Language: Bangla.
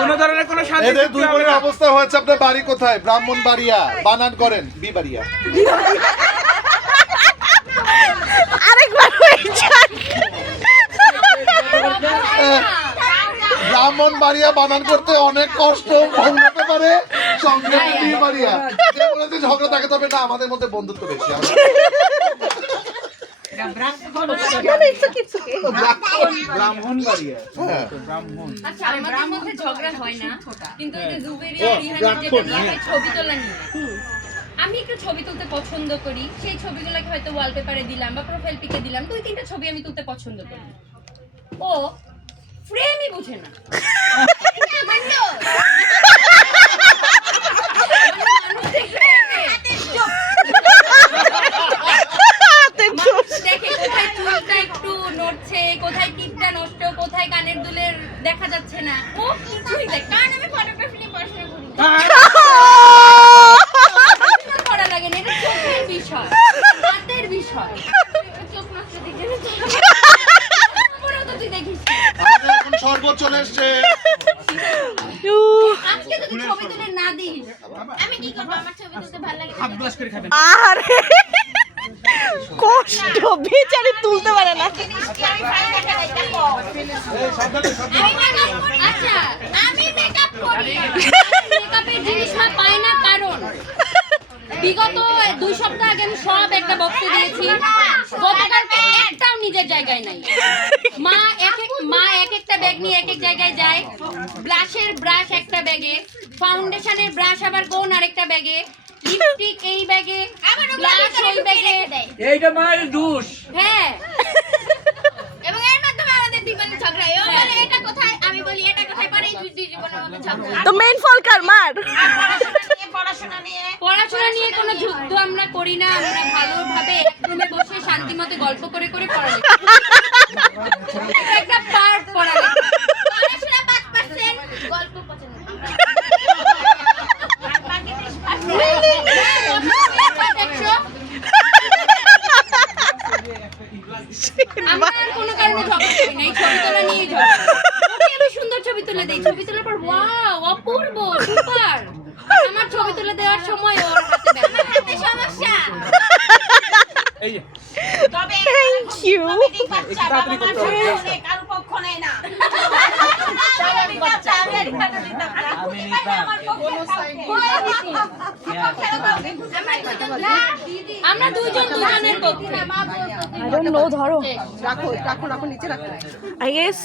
কোনো ধরনের কোনো শান্তি এদের দুই বোনের অবস্থা হয়েছে। আপনার বাড়ি কোথায়? ব্রাহ্মণবাড়িয়া। বানান করেন বিবাড়িয়া। আরেকবার হয়েছে। ব্রাহ্মণবাড়িয়া বানান করতে অনেক কষ্ট হতে পারে, সঙ্গে বিবাড়িয়া। কে বলেছে ঝগড়া থাকে? তবে না, আমাদের মধ্যে বন্ধুত্ব বেশি। ব্রাহ্মণবাড়িয়া। হ্যাঁ। ব্রাহ্মণ। আচ্ছা আমাদের মধ্যে ঝগড়া হয় না, কিন্তু এই যে জুবেরি আর রিহানের যেটা নিয়ে ছবি তোলা নিয়ে, আমি একটু ছবি তুলতে পছন্দ করি। সেই ছবিগুলোকে হয়তো ওয়ালপেপারে দিলাম বা প্রোফাইল পিকে দিলাম, 2-3টা ছবি আমি তুলতে পছন্দ করি। ও ফ্রেমই বুঝে না। দেখে কোথায় চুলটা একটু নড়ছে, কোথায় টিপটা নষ্ট, কোথায় কানের দুলের দেখা যাচ্ছে না, ও কিছুই দেখ। কারণ আমি ফটোগ্রাফি নিয়ে পড়াশোনা করি, করা লাগে না। এটা চোখের বিষয়, হাতের বিষয়। চোখ নষ্ট দিকে তুই দেখিস আমাদের এখন শরবত চলে এসছে। আজকে যদি ছবি তুলে না দিস আমি কি করবো? আমার ছবি তুলতে ভালো লাগে। হাত ব্রাশ করে খাবেন। আরে কষ্ট, বেচারি তুলতে পারে না। আচ্ছা আমি মেকআপ করি, মেকআপের জিনিস না পাই না, কারণ বিগত 2 সপ্তাহ আগে আমি সব একটা বক্সে দিয়েছি, গতকালকে একটাও নিজের জায়গায় নাই। মা এক একটা ব্যাগ নিয়ে এক এক জায়গায় যায়। ব্লাশের ব্রাশ একটা ব্যাগে, ফাউন্ডেশনের ব্রাশ আবার কোন আরেকটা ব্যাগে, লিপস্টিক এই ব্যাগে, ব্লাশ ওই ব্যাগে। এইটা মায়ের দোষ। হ্যাঁ, এবং এর মাধ্যমে আমাদের জীবনে ঝগড়া হয়। ও বলে এটা কোথায়, আমি বলি এটা কোথায়, পরে এই দুই জীবনের মধ্যে ঝগড়া। তো মেইন ফল কার? মার। পড়াশোনা নিয়ে কোনো যুদ্ধ আমরা করি না, আমরা ভালোভাবে এক রুমে বসে শান্তিমতো গল্প করে করে পড়ালেখা করি। একটা পার্ট পড়ালেখা, পড়াশোনা 5%, গল্প 95%। আমরা আর কোনো কারণে ঝগড়া করি না, এই ছবি তোলা নিয়েই ঝগড়া। ওকে আমি সুন্দর ছবি তুলে দেই, ছবি তোলার পর ওয়াও অপূর্ব সুপার, আমার ছবি তুলে দেওয়ার সময় ওর হাতে ব্যথা, হাতে সমস্যা। এই যে থ্যাংক ইউ। একটু তাড়াতাড়ি করতে হবে। আমরা দুজন দুজনের পক্ষে। I don't know, ধরো। রাখো নিচে রাখো। I guess